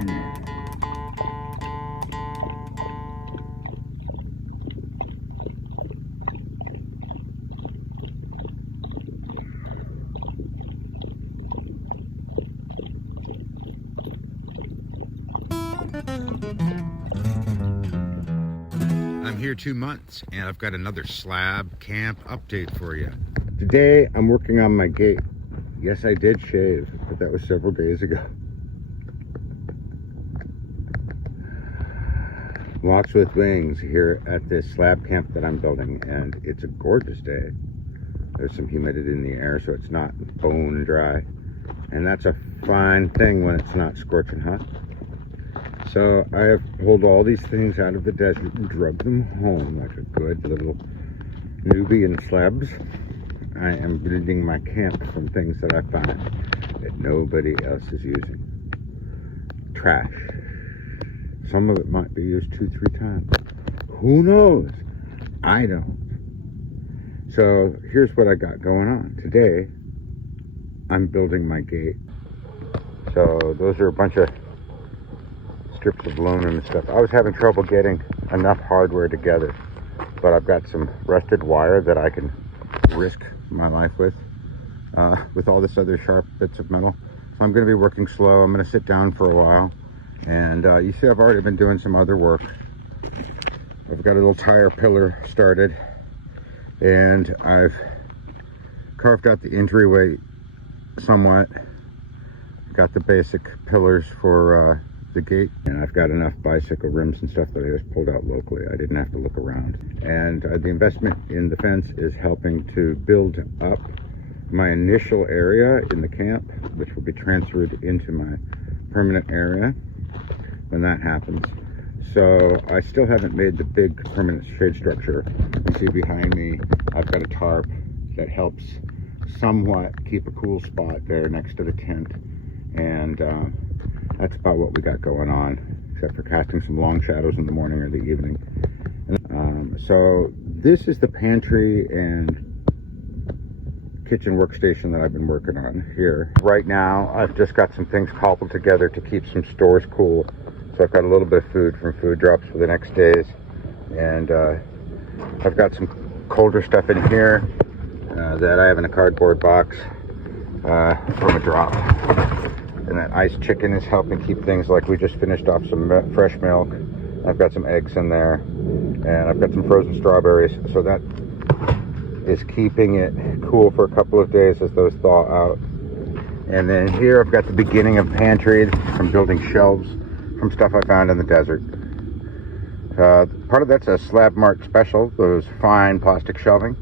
I'm here 2 months and I've got another slab camp update for you. Today I'm working on my gate. Yes, I did shave, but that was several days ago. Walks with Wings here at this slab camp that I'm building, and it's a gorgeous day. There's some humidity in the air, so it's not bone dry, and that's a fine thing when it's not scorching hot. So I have pulled all these things out of the desert and drugged them home like a good little newbie in slabs. I am building my camp from things that I find that nobody else is using. Trash. Some of it might be used 2-3 times. Who knows? I don't. So here's what I got going on. Today, I'm building my gate. So those are a bunch of strips of aluminum and stuff. I was having trouble getting enough hardware together, but I've got some rusted wire that I can risk my life with all this other sharp bits of metal. So I'm going to be working slow. I'm going to sit down for a while. And you see I've already been doing some other work. I've got a little tire pillar started, and I've carved out the entryway somewhat. Got the basic pillars for the gate, and I've got enough bicycle rims and stuff that I just pulled out locally. I didn't have to look around. And the investment in the fence is helping to build up my initial area in the camp, which will be transferred into my permanent area when that happens. So I still haven't made the big permanent shade structure. You see behind me, I've got a tarp that helps somewhat keep a cool spot there next to the tent. And that's about what we got going on, except for casting some long shadows in the morning or the evening. So this is the pantry and kitchen workstation that I've been working on here. Right now, I've just got some things cobbled together to keep some stores cool. So I've got a little bit of food from food drops for the next days. And I've got some colder stuff in here that I have in a cardboard box from a drop. And that iced chicken is helping keep things, like we just finished off some fresh milk. I've got some eggs in there, and I've got some frozen strawberries. So that is keeping it cool for a couple of days as those thaw out. And then here I've got the beginning of pantry from building shelves from stuff I found in the desert. Part of that's a Slab Mart special, those fine plastic shelving,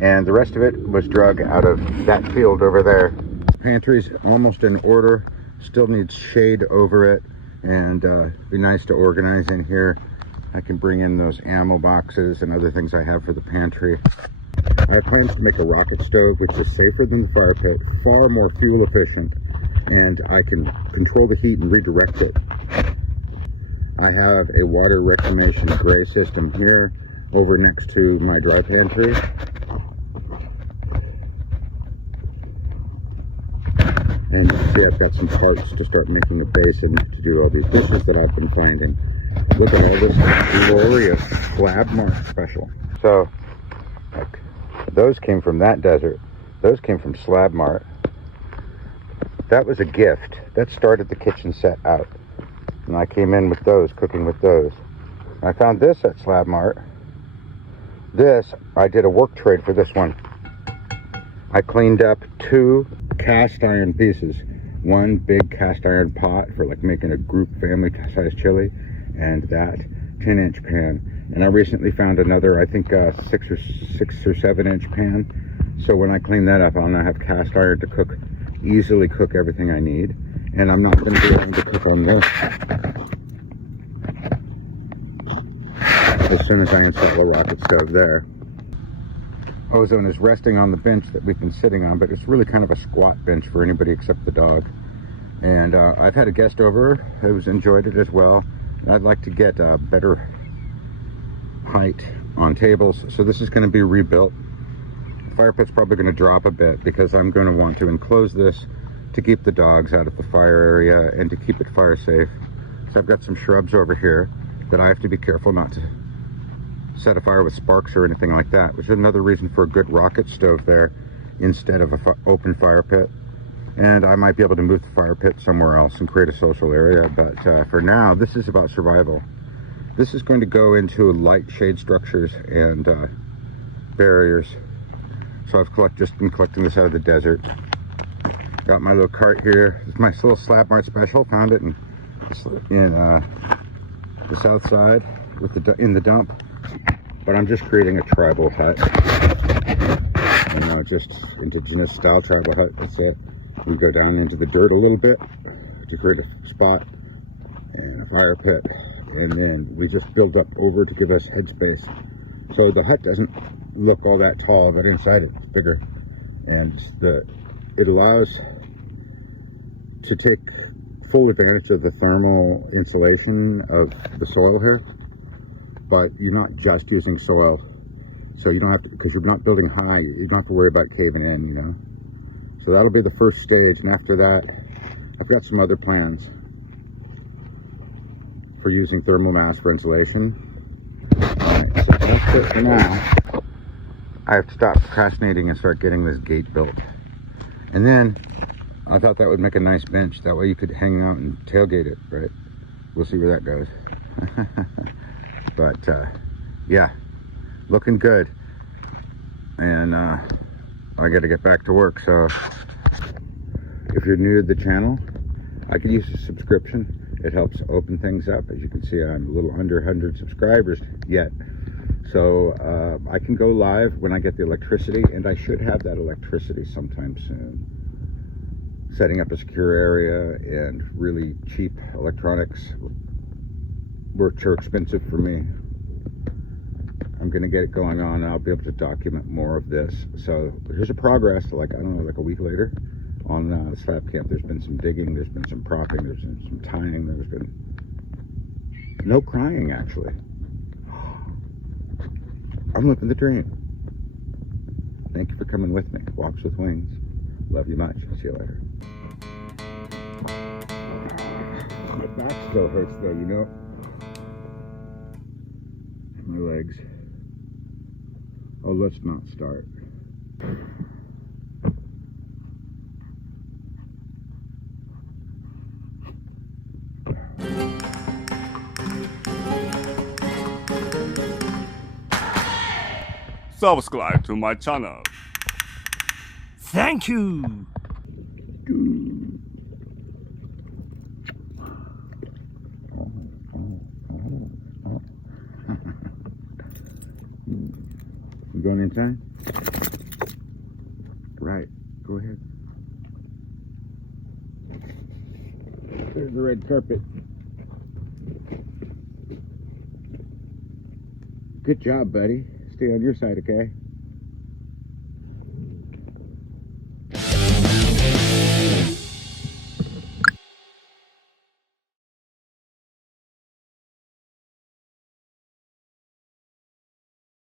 and the rest of it was drug out of that field over there. Pantry's almost in order, still needs shade over it, and be nice to organize in here. I can bring in those ammo boxes and other things I have for the pantry. I have plans to make a rocket stove, which is safer than the fire pit, far more fuel efficient, and I can control the heat and redirect it. I have a water reclamation gray system here over next to my dry pantry. And you see I've got some parts to start making a basin to do all these dishes that I've been finding. Look at all this glorious Slab Mart special. So, like, those came from that desert. Those came from Slab Mart. That was a gift. That started the kitchen set out. And I came in with those, cooking with those. I found this at Slab Mart. This, I did a work trade for this one. I cleaned up 2 cast iron pieces. One big cast iron pot for like making a group family size chili, and that 10-inch pan. And I recently found another, I think 6 or 7-inch pan. So when I clean that up, I'll now have cast iron to easily cook everything I need. And I'm not going to be able to cook on this as soon as I install a rocket stove there. Ozone is resting on the bench that we've been sitting on, but it's really kind of a squat bench for anybody except the dog. And I've had a guest over who's enjoyed it as well. I'd like to get a better height on tables, so this is going to be rebuilt. The fire pit's probably going to drop a bit because I'm going to want to enclose this to keep the dogs out of the fire area and to keep it fire safe. because I've got some shrubs over here that I have to be careful not to set a fire with sparks or anything like that, which is another reason for a good rocket stove there instead of a open fire pit. And I might be able to move the fire pit somewhere else and create a social area, but for now, this is about survival. This is going to go into light shade structures and barriers. So I've just been collecting this out of the desert. Got my little cart here. It's my little Slab Mart special. Found it in the south side in the dump. But I'm just creating a tribal hut. And just indigenous style tribal hut. That's it. We go down into the dirt a little bit to create a spot and a fire pit. And then we just build up over to give us headspace. So the hut doesn't look all that tall, but inside it's bigger. And it allows to take full advantage of the thermal insulation of the soil here. But you're not just using soil. So you don't have to, because you're not building high, you don't have to worry about caving in, you know. So that'll be the first stage, and after that, I've got some other plans for using thermal mass for insulation. Alright, so that's it for now. I have to stop procrastinating and start getting this gate built. And then, I thought that would make a nice bench. That way you could hang out and tailgate it, right? We'll see where that goes. But, yeah, looking good. And, I got to get back to work, so if you're new to the channel, I could use a subscription. It helps open things up. As you can see, I'm a little under 100 subscribers yet. So I can go live when I get the electricity, and I should have that electricity sometime soon. Setting up a secure area and really cheap electronics, which are expensive for me. I'm going to get it going on, and I'll be able to document more of this. So here's a progress, like, I don't know, like a week later on the slab camp. There's been some digging, there's been some propping, there's been some tying, there's been no crying, actually. I'm living the dream. Thank you for coming with me. Walks with Wings. Love you much. See you later. My back still hurts though, you know? My legs. Oh, let's not start. Subscribe to my channel. Thank you. You going inside? Right, go ahead. There's the red carpet. Good job, buddy. Stay on your side, okay?